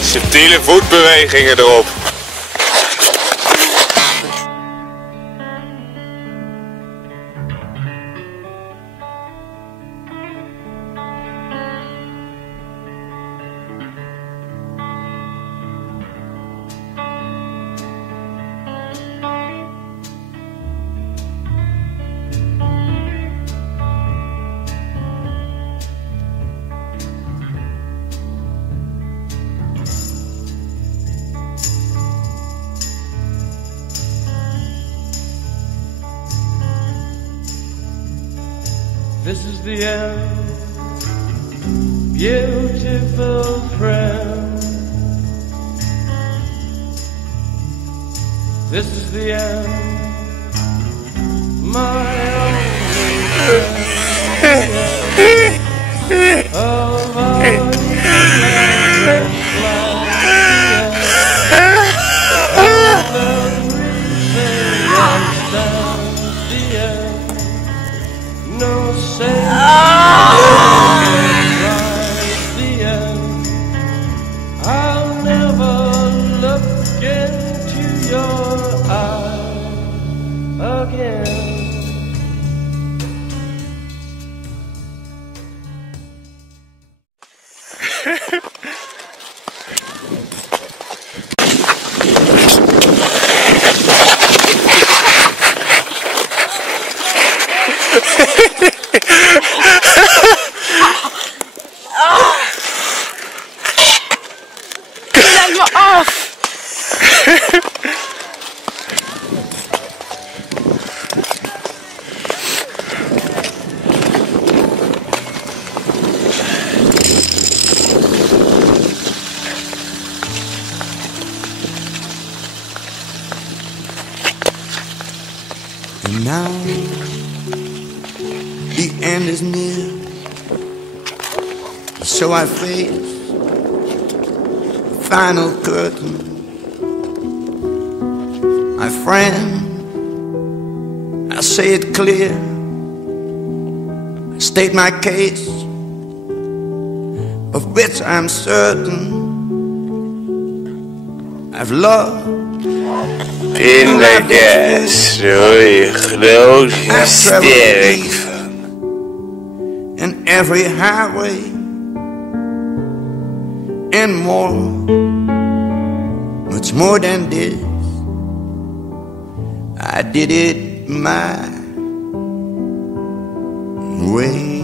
Subtiele voetbewegingen erop. This is the end, beautiful friend. This is the end, my only friend. Of all no say the end. I'll never look into your eyes again. You're off! And now the end is near, so I face final curtain. My friend, I say it clear, I state my case, of which I'm certain. I've loved Inderdaad, zo je groot en sterk van. in every highway and more, much more than this. I did it my way.